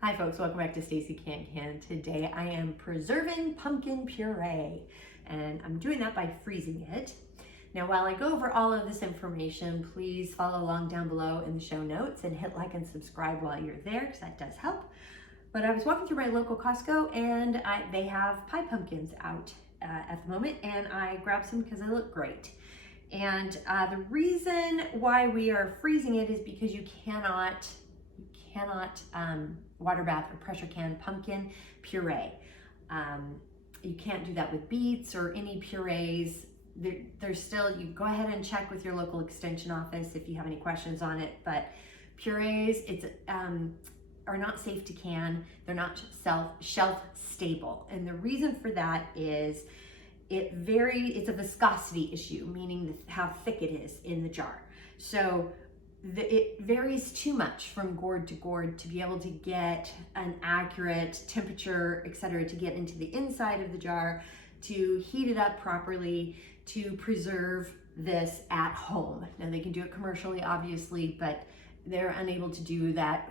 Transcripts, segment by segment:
Hi folks, welcome back to Stacey Can. Today I am preserving pumpkin puree and I'm doing that by freezing it. Now while I go over all of this information, please follow along down below in the show notes and hit like and subscribe while you're there because that does help. But I was walking through my local Costco and they have pie pumpkins out at the moment, and I grabbed some because they look great. And the reason why we are freezing it is because you cannot water bath or pressure can pumpkin puree. You can't do that with beets or any purees. There's still, you go ahead and check with your local extension office if you have any questions on it, but purees are not safe to can. They're not shelf stable. And the reason for that is it's a viscosity issue, meaning how thick it is in the jar. So it varies too much from gourd to gourd to be able to get an accurate temperature, etc., to get into the inside of the jar, to heat it up properly, to preserve this at home. Now they can do it commercially, obviously, but they're unable to do that,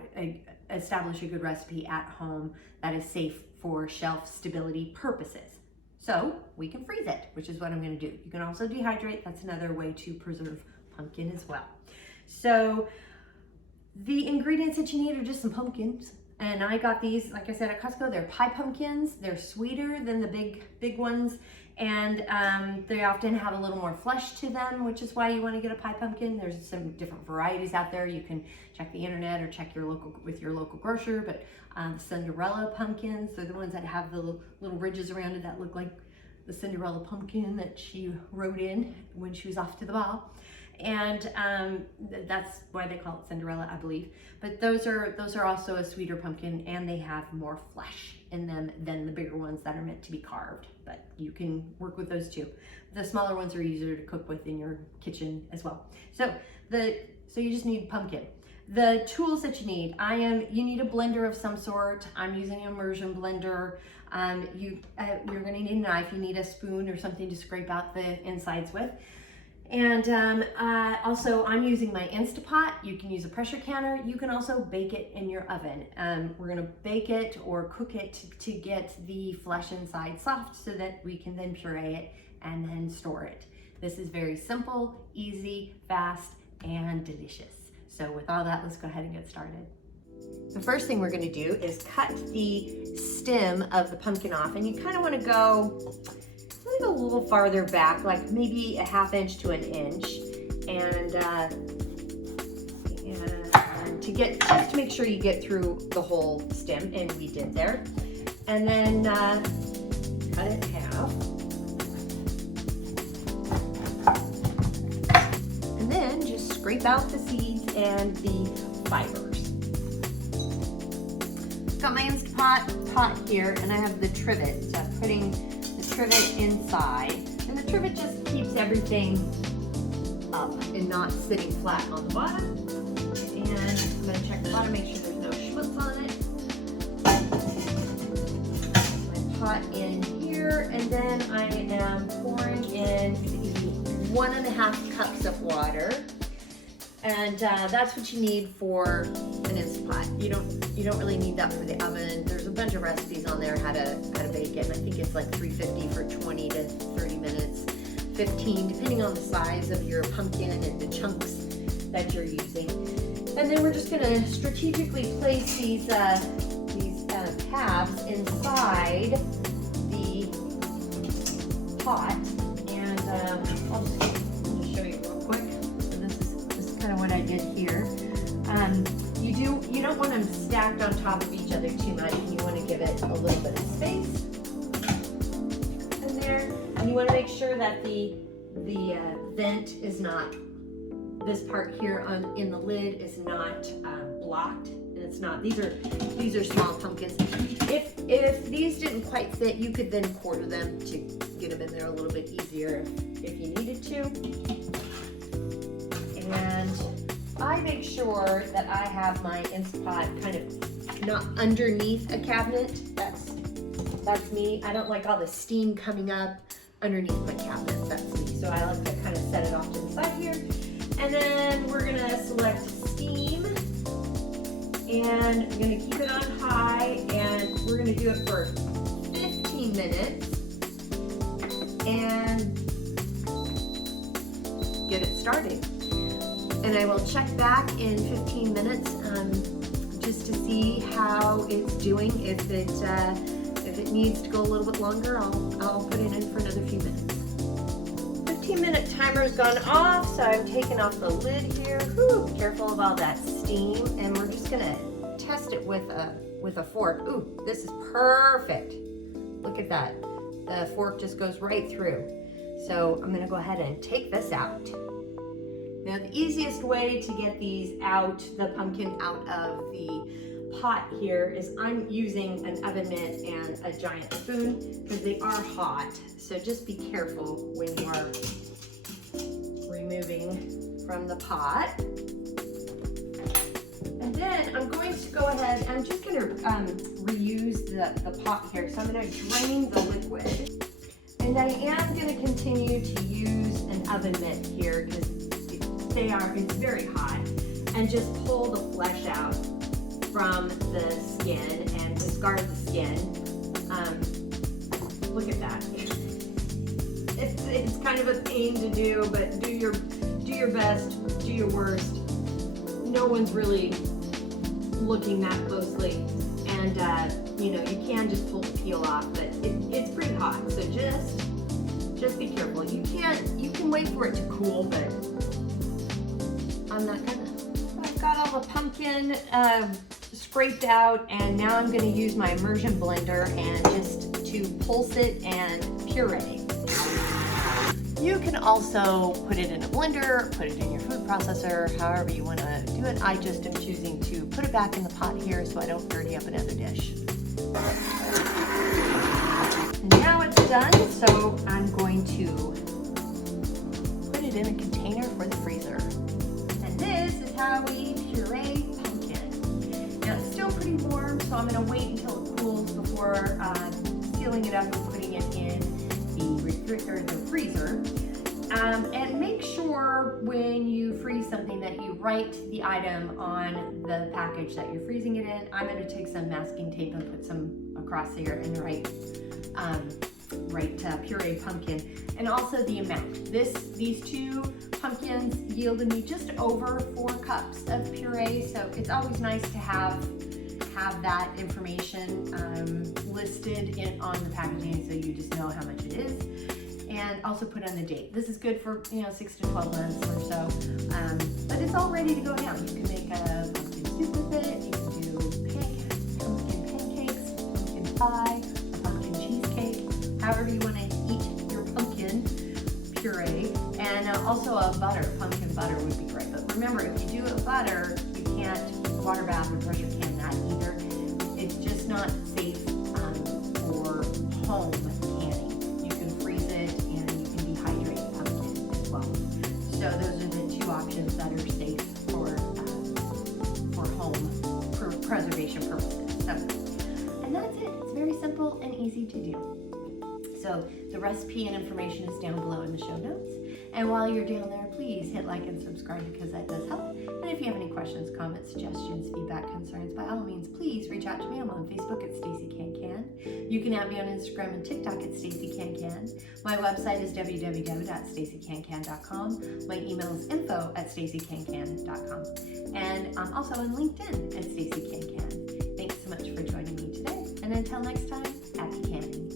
establish a good recipe at home that is safe for shelf stability purposes. So we can freeze it, which is what I'm going to do. You can also dehydrate. That's another way to preserve pumpkin as well. So the ingredients that you need are just some pumpkins. And I got these, like I said, at Costco. They're pie pumpkins. They're sweeter than the big ones. And they often have a little more flesh to them, which is why you want to get a pie pumpkin. There's some different varieties out there. You can check the internet or check with your local grocer. But Cinderella pumpkins, they're the ones that have the little ridges around it that look like the Cinderella pumpkin that she rode in when she was off to the ball. And that's why they call it Cinderella, I believe. But those are also a sweeter pumpkin, and they have more flesh in them than the bigger ones that are meant to be carved. But you can work with those too. The smaller ones are easier to cook with in your kitchen as well. So you just need pumpkin. The tools that you need, you need a blender of some sort. I'm using an Immersion Blender. You're going to need a knife. You need a spoon or something to scrape out the insides with. And also I'm using my Instapot. You can use a pressure canner. You can also bake it in your oven. We're gonna bake it or cook it to get the flesh inside soft so that we can then puree it and then store it. This is very simple, easy, fast, and delicious. So with all that, let's go ahead and get started. The first thing we're gonna do is cut the stem of the pumpkin off, and you kind of wanna go a little farther back, like maybe a ½ inch to an inch, and just to make sure you get through the whole stem, and we did there. And then cut it in half, and then just scrape out the seeds and the fibers. Got my Instapot pot here, and I have the trivet, so I'm putting trivet inside, and the trivet just keeps everything up and not sitting flat on the bottom. And I'm going to check the bottom, make sure there's no schmutz on it. My pot in here, and then I am pouring in 1½ cups of water, and that's what you need for an Instapot. You don't really need that for the oven. There's a bunch of recipes on there how to bake it, and I think it's like 350 for 20 to 30 minutes, 15 depending on the size of your pumpkin and the chunks that you're using. And then we're just going to strategically place these tabs inside the pot, and I'll just show you real quick. So this is kind of what I did here. You don't want them stacked on top of each other too much. You want to give it a little bit of space in there, and you want to make sure that the vent is not, this part here in the lid is not blocked, and it's not. These are small pumpkins. If these didn't quite fit, you could then quarter them to get them in there a little bit easier if you needed to. And I make sure that I have my Instapot kind of not underneath a cabinet. That's me. I don't like all the steam coming up underneath my cabinet. That's me. So I like to kind of set it off to the side here. And then we're gonna select steam, and I'm gonna keep it on high. going to do it for 15 minutes and get it started. And I will check back in 15 minutes just to see how it's doing. If it needs to go a little bit longer, I'll put it in for another few minutes. 15-minute timer's gone off, so I'm taking off the lid here. Whew, careful of all that steam, and we're just gonna test it with a fork. Ooh, this is perfect. Look at that. The fork just goes right through. So I'm gonna go ahead and take this out. Now the easiest way to get these out, the pumpkin out of the pot here, is I'm using an oven mitt and a giant spoon because they are hot. So just be careful when you are removing from the pot. And then I'm going to go ahead, I'm just going to reuse the pot here. So I'm going to drain the liquid. And I am going to continue to use an oven mitt here because it's very hot. And just pull the flesh out from the skin and discard the skin. Look at that. It's kind of a pain to do, but do your best, do your worst. No one's really looking that closely, and you know, you can just pull the peel off, but it's pretty hot. So just be careful. You can wait for it to cool, but I'm not gonna. I've got all the pumpkin scraped out, and now I'm going to use my Immersion Blender and just to pulse it and puree. You can also put it in a blender, put it in your food processor, however you want to do it. I just am choosing to put it back in the pot here so I don't dirty up another dish. And now it's done, so I'm going to put it in a container for the freezer. And this is how we puree pumpkin. Now it's still pretty warm, so I'm going to wait until it cools before sealing it up and putting it in the freezer. And make sure when you freeze something that you write the item on the package that you're freezing it in. I'm going to take some masking tape and put some across here and write pureed pumpkin, and also the amount. These two pumpkins yielded me just over 4 cups of puree, so it's always nice to have that information listed on the packaging so you just know how much it is, and also put on the date. This is good for 6 to 12 months or so, but it's all ready to go now. You can make a pumpkin soup with it, you can do pumpkin pancakes, pumpkin pie, a pumpkin cheesecake, however you want to eat your pumpkin puree, and also a pumpkin butter would be great. But remember, if you do a butter, you can't water bath or pressure can that either. It's just not safe for home canning. You can freeze it and you can dehydrate pumpkin as well. So those are the 2 options that are safe for home for preservation purposes. So, and that's it. It's very simple and easy to do. So the recipe and information is down below in the show notes. And while you're down there, please hit like and subscribe because that does help. And if you have any questions, comments, suggestions, feedback, concerns, by all means, please reach out to me. I'm on Facebook at Stacey Can Can. You can add me on Instagram and TikTok at Stacey Can Can. My website is www.staceycancan.com. My email is info@staceycancan.com. And I'm also on LinkedIn at Stacey Can Can. Thanks so much for joining me today. And until next time, happy canning.